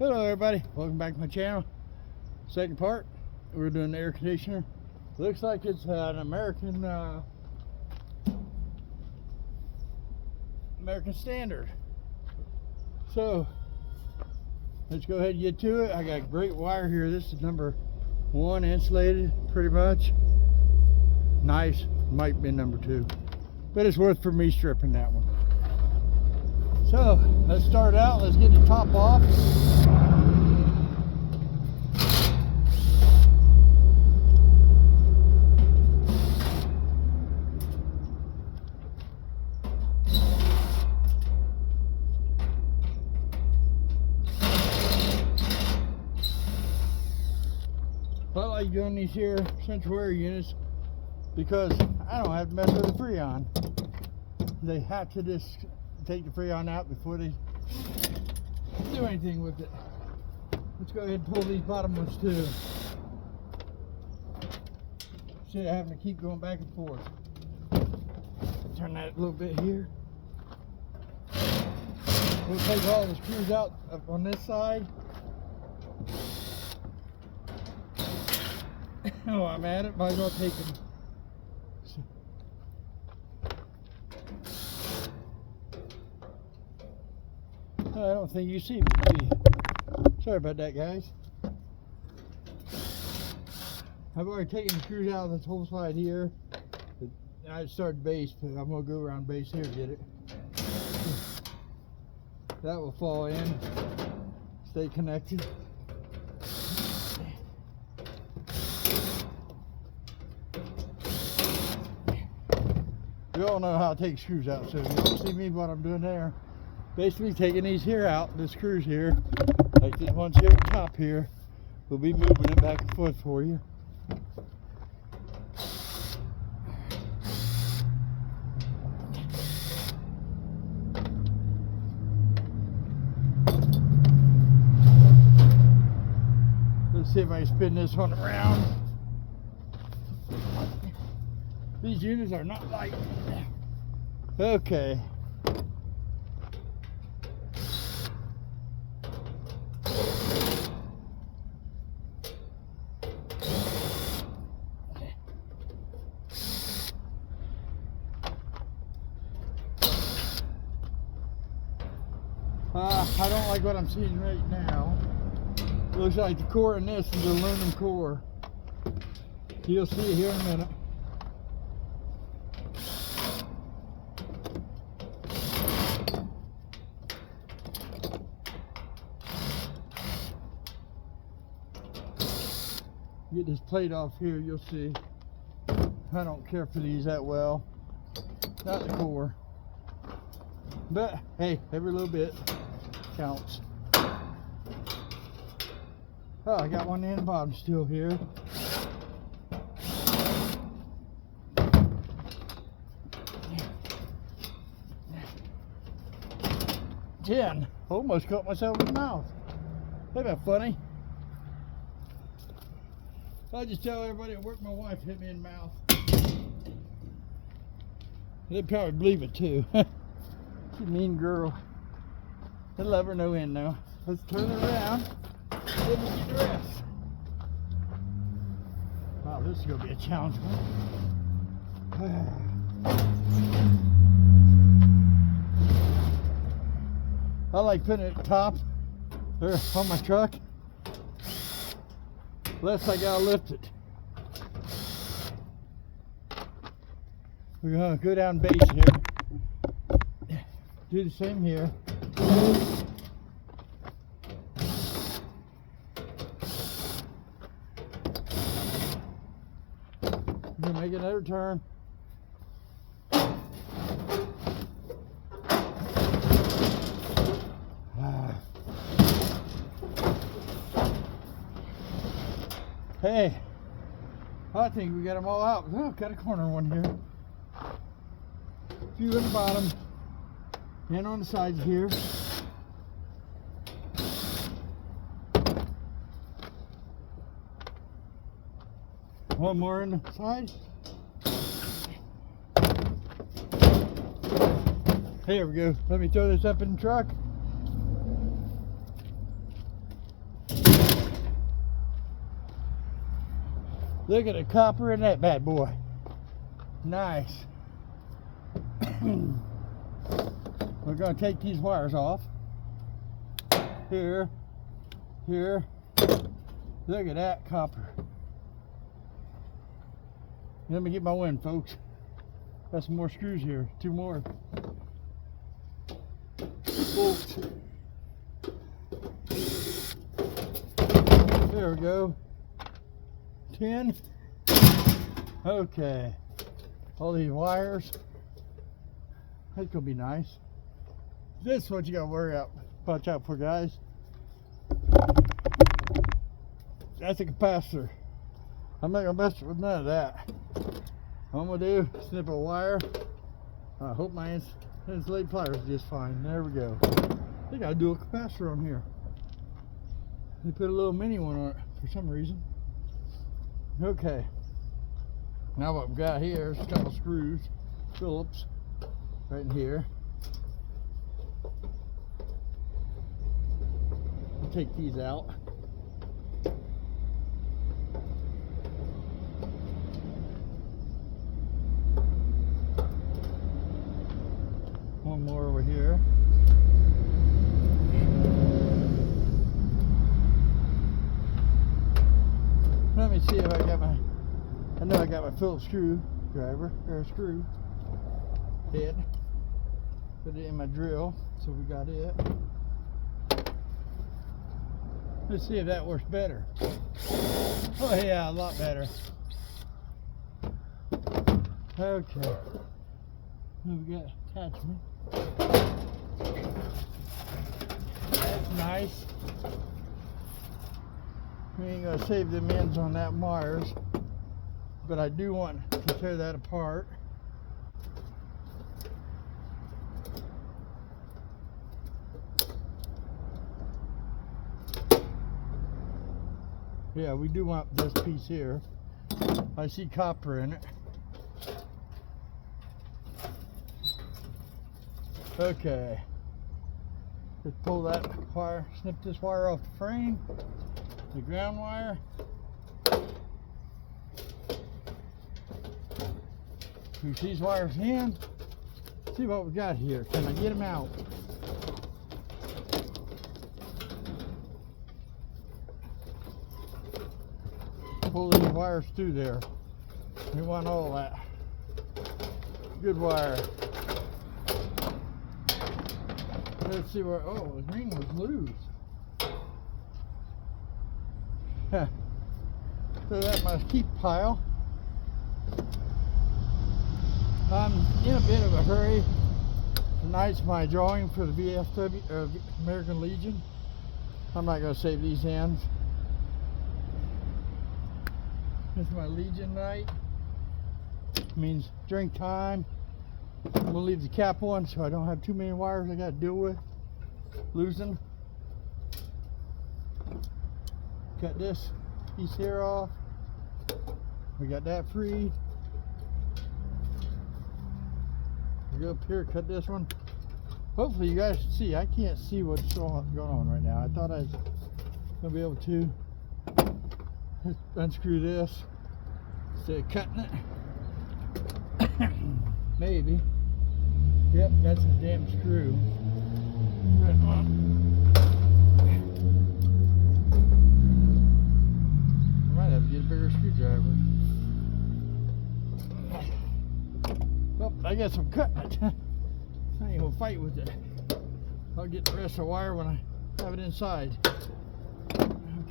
Hello everybody, welcome back to my channel. Second part, we're doing the air conditioner. Looks like it's an American Standard. So let's go ahead and get to it. I got great wire here. This is number 1 insulated, pretty much. Nice, might be number 2, but it's worth for me stripping that one. So let's start out. Let's get the top off. I like doing these here central air units because I don't have to mess with the Freon. They have to just take the Freon out before they do anything with it. Let's go ahead and pull these bottom ones too, instead of having to keep going back and forth. Turn that a little bit here. We'll take all the screws out up on this side. Oh, I'm at it. Might as well take them. I don't think you see me. Sorry about that, guys. I've already taken the screws out of this whole side here. I started base, but I'm going to go around base here to get it. That will fall in. Stay connected. You all know how to take screws out, so if you don't see me what I'm doing there, basically taking these here out, the screws here, like this one's here at the top here, we'll be moving it back and forth for you. Let's see if I can spin this one around. These units are not light. Okay. I don't like what I'm seeing right now. It looks like the core in this is aluminum core. You'll see it here in a minute. Get this plate off here, you'll see. I don't care for these that well. Not the core. But hey, every little bit counts. Oh, I got one in the bottom still here. Ten. Almost cut myself in the mouth. Ain't that funny? I just tell everybody at work my wife hit me in the mouth. They'd probably believe it too. She's a mean girl. I love her no end now. Let's turn it around. Then we get the rest. Wow, this is gonna be a challenge. I like putting it at the top there on my truck. Less I gotta lift it. We're gonna go down base here. Do the same here. We're gonna make another turn. Hey, I think we got them all out. Oh, got a corner one here. A few in the bottom and on the sides here. One more in the side. Here we go. Let me throw this up in the truck. Look at the copper in that bad boy. Nice. We're going to take these wires off. Here. Here. Look at that copper. Let me get my wind, folks. Got some more screws here. 2 more. Bolts. There we go. 10. Okay. All these wires. That's gonna be nice. This is what you gotta watch out for, guys. That's a capacitor. I'm not gonna mess with none of that. What I'm gonna do, snip a wire. I hope my insulated pliers is just fine. There we go. They gotta do a capacitor on here. They put a little mini one on it for some reason. Okay. Now what we've got here is a couple screws, Phillips, right in here. I'll take these out. One more over here. Let me see if I got I know I got my Phillips screwdriver, or screw head. Put it in my drill, so we got it. Let's see if that works better. Oh yeah, a lot better. Okay. We got attachment. That's nice. We ain't gonna save them ends on that wires, but I do want to tear that apart. Yeah, we do want this piece here. I see copper in it. Okay. Just pull that wire, snip this wire off the frame, the ground wire. Push these wires in. See what we got here. Can I get them out? Pull these wires through there. We want all that. Good wire. Let's see where, oh, the ring was loose. Huh. So that must keep pile. I'm in a bit of a hurry. Tonight's my drawing for the VFW, American Legion. I'm not going to save these ends. This is my Legion night. Means drink time. I'm going to leave the cap on so I don't have too many wires I got to deal with losing. Cut this piece here off. We got that free. We go up here, cut this one. Hopefully you guys can see. I can't see what's going on right now. I thought I was going to be able to unscrew this instead of cutting it. Maybe. Yep, that's a damn screw. I might have to get a bigger screwdriver. Well, I guess I'm cutting it. I ain't gonna fight with it. I'll get the rest of the wire when I have it inside.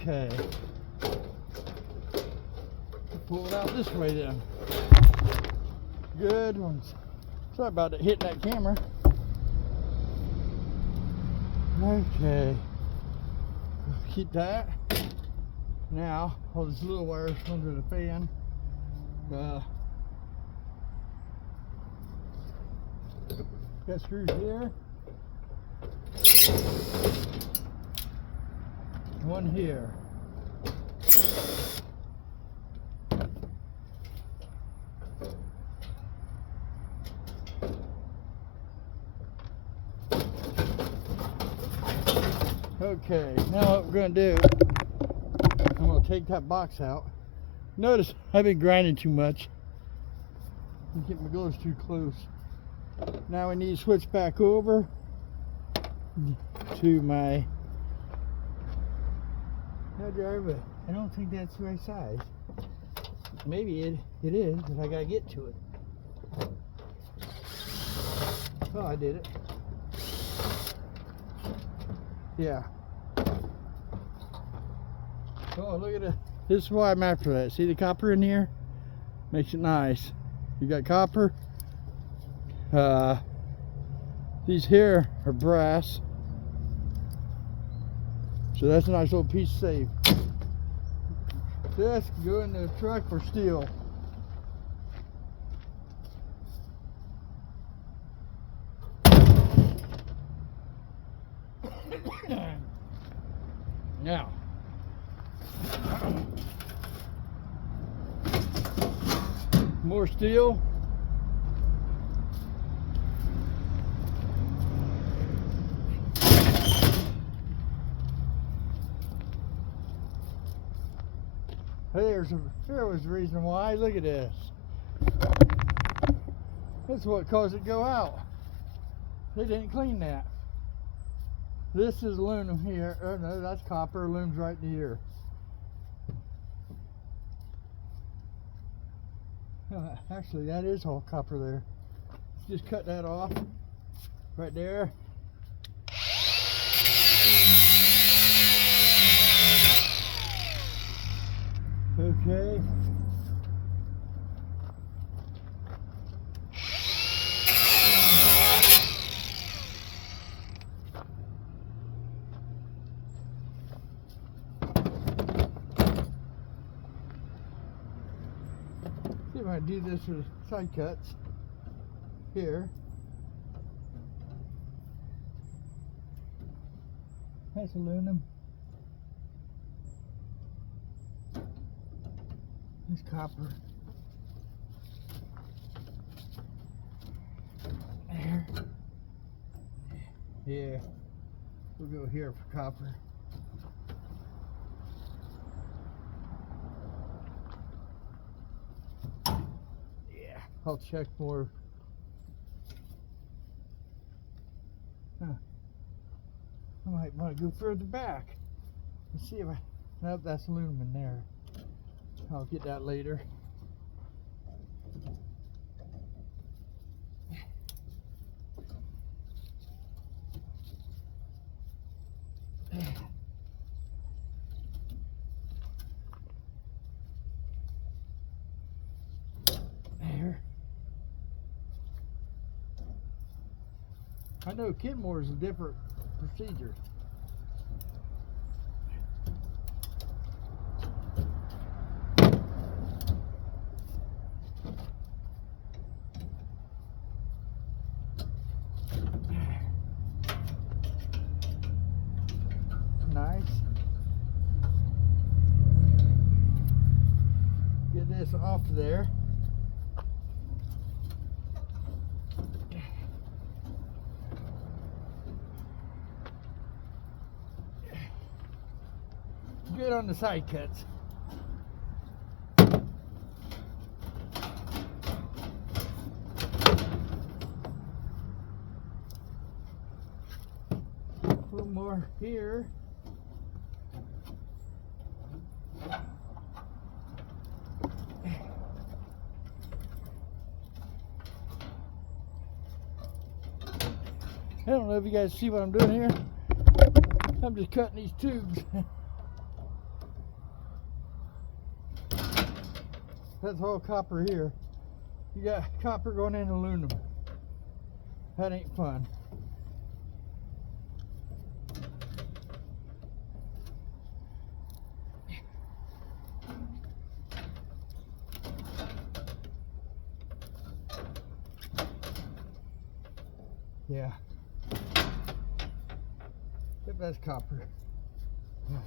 Okay. Pull it out this way then. Good ones. Sorry about it hitting that camera. Okay. Keep that. Now, all these little wires under the fan. Got screws here. One here. Okay, now what we're going to do, I'm going to take that box out. Notice I've been grinding too much. I'm getting my gloves too close. Now we need to switch back over to my hair dryer, but I don't think that's the right size. Maybe it is, but I gotta get to it. Oh, I did it. Yeah. Oh, look at it. This is why I'm after that. See the copper in here? Makes it nice. You got copper. These here are brass. So that's a nice little piece of save. This can go in the truck for steel. Now, more steel. There was the reason why. Look at this. That's what caused it to go out. They didn't clean that. This is aluminum here. Oh no, that's copper. Aluminum's right in here. Actually, that is all copper there. Just cut that off right there. Okay. See if I can do this with side cuts here. That's aluminum. This copper. There. Yeah. We'll go here for copper. Yeah. I'll check more. Huh. I might want to go further back. Let's see if I. Nope, that's aluminum in there. I'll get that later. There. I know Kenmore is a different procedure. Nice. Get this off there. Good on the side cuts. A little more here. I don't know if you guys see what I'm doing here. I'm just cutting these tubes. That's all copper here. You got copper going into aluminum. That ain't fun. Yeah. Yep, that's copper. Yeah.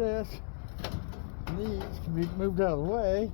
this. And these can be moved out of the way.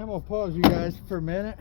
I'm gonna pause you guys for a minute.